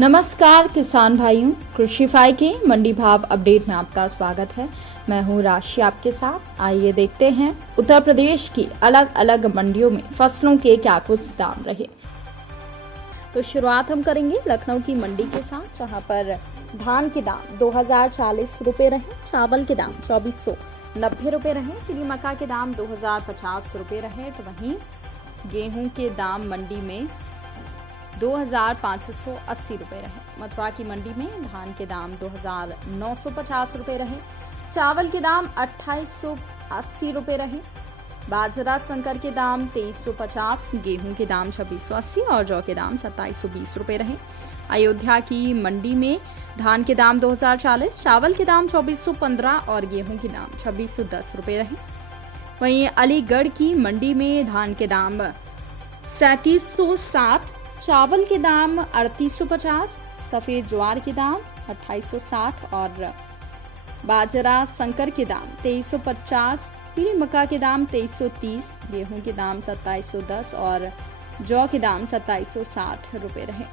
नमस्कार किसान भाइयों, कृषिफाई के मंडी भाव अपडेट में आपका स्वागत है। मैं हूं राशि आपके साथ। आइए देखते हैं उत्तर प्रदेश की अलग अलग मंडियों में फसलों के क्या कुछ दाम रहे। तो शुरुआत हम करेंगे लखनऊ की मंडी के साथ, जहां पर धान के दाम 2040 रुपए रहे, चावल के दाम 2490 रुपए रहे, पीली मक्का के दाम 2050 रुपए रहे। तो वहीं गेहूं के दाम मंडी में 2580 रुपए रहे। मथुरा की मंडी में धान के दाम 2950 रुपए रहे, चावल के दाम 2880 रुपए रहे, बाजरा संकर के दाम 2350, गेहूं के दाम 2680 और जौ के दाम 2720 रुपए रहे। अयोध्या की मंडी में धान के दाम 2040, चावल के दाम 2415 और गेहूं के दाम 2610 रुपए रहे। वहीं अलीगढ़ की मंडी में धान के दाम 3760, चावल के दाम 3850, सफेद ज्वार के दाम 2860 और बाजरा संकर के दाम 2350, पीली मक्का के दाम 2330, गेहूं के दाम 2710 और जौ के दाम 2760 रुपए रहे।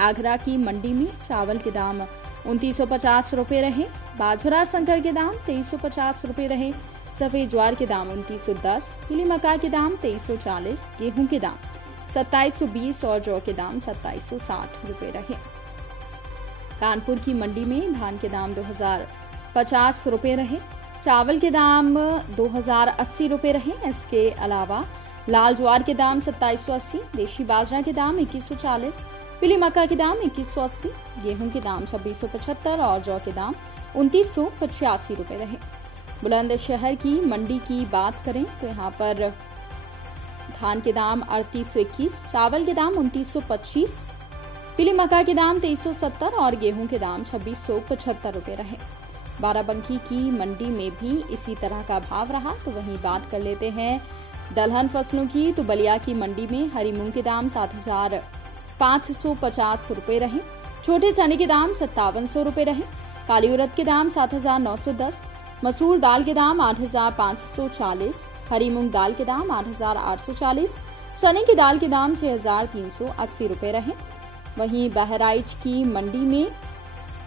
आगरा की मंडी में चावल के दाम 2950 रुपए रहे, बाजरा संकर के दाम 2350 रुपए रहे, सफेद ज्वार के दाम 2910, पीली मक्का के दाम 2340, गेहूं के दाम 2720 और जौ के दाम 2760 रुपए रहे। कानपुर की मंडी में धान के दाम 2050 रुपए रहे, चावल के दाम 2080 रुपए रहे। इसके अलावा लाल ज्वार के दाम 2780, देशी बाजरा के दाम 2140, पीली मक्का के दाम 2180, गेहूं के दाम 2675 और जौ के दाम 2985 रुपए रहे। बुलंदशहर की मंडी की बात करें तो यहाँ पर धान के दाम 3821, चावल के दाम 2925, पीली मक्का के दाम 2370 और गेहूं के दाम 2675 रुपए रहे। बाराबंकी की मंडी में भी इसी तरह का भाव रहा। तो वहीं बात कर लेते हैं दलहन फसलों की। तो बलिया की मंडी में हरी मूंग के दाम 7550 रुपए रहे, छोटे चने के दाम 5700 रुपए रहे, काली उड़द के दाम 7910, मसूर दाल के दाम 8540, हरी मूंग दाल के दाम 8840, चने की दाल के दाम 6380 रुपए रहे। वहीं बहराइच की मंडी में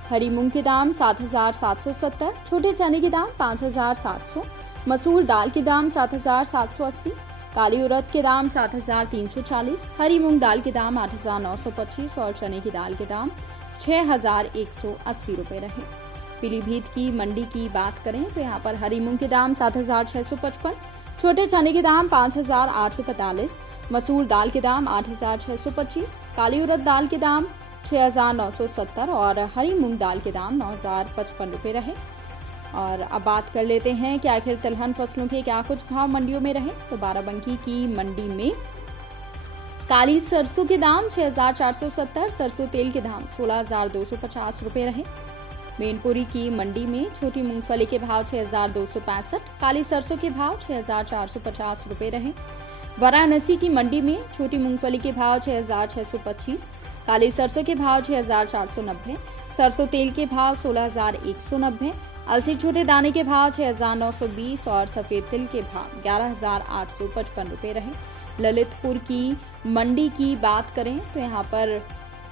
हरी मूंग के दाम 7770, छोटे चने के दाम 5700, मसूर दाल के दाम 7780, काली उड़द के दाम 7340, हरी मूंग दाल के दाम 8925 और चने की दाल के दाम 6180 रुपए रहे। पीलीभीत की मंडी की बात करें तो यहाँ पर हरी मूंग के दाम 7655, छोटे चने के दाम 5845, मसूर दाल के दाम 8625, काली उड़द दाल के दाम 6970 और हरी मूंग दाल के दाम 9055 रुपए रहे। और अब बात कर लेते हैं कि आखिर तिलहन फसलों के क्या कुछ भाव मंडियों में रहे। तो बाराबंकी की मंडी में काली सरसों के दाम 6470, सरसों तेल के दाम 16250 रुपए रहे। मैनपुरी की मंडी में छोटी मूंगफली के भाव 6265, काली सरसों के भाव 6450 रुपए रहे। वाराणसी की मंडी में छोटी मूंगफली के भाव 6625, काली सरसों के भाव 6490, सरसों तेल के भाव 16190, अलसी छोटे दाने के भाव 6920 और सफेद तिल के भाव 11855 रुपए रहे। ललितपुर की मंडी की बात करें तो यहाँ पर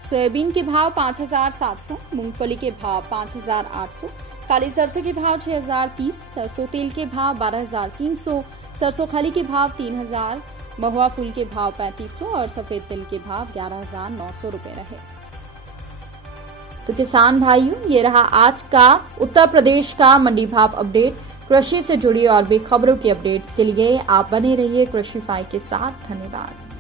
सोयाबीन के भाव 5700, मूंगफली के भाव 5800, काली सरसों के भाव 6030, सरसों तेल के भाव 12300, सरसों खली के भाव 3000, महुआ फूल के भाव 3500 और सफेद तिल के भाव 11900 रुपए रहे। तो किसान भाइयों, ये रहा आज का उत्तर प्रदेश का मंडी भाव अपडेट। कृषि से जुड़ी और भी खबरों की अपडेट्स के लिए आप बने रहिए कृषिफाई के साथ। धन्यवाद।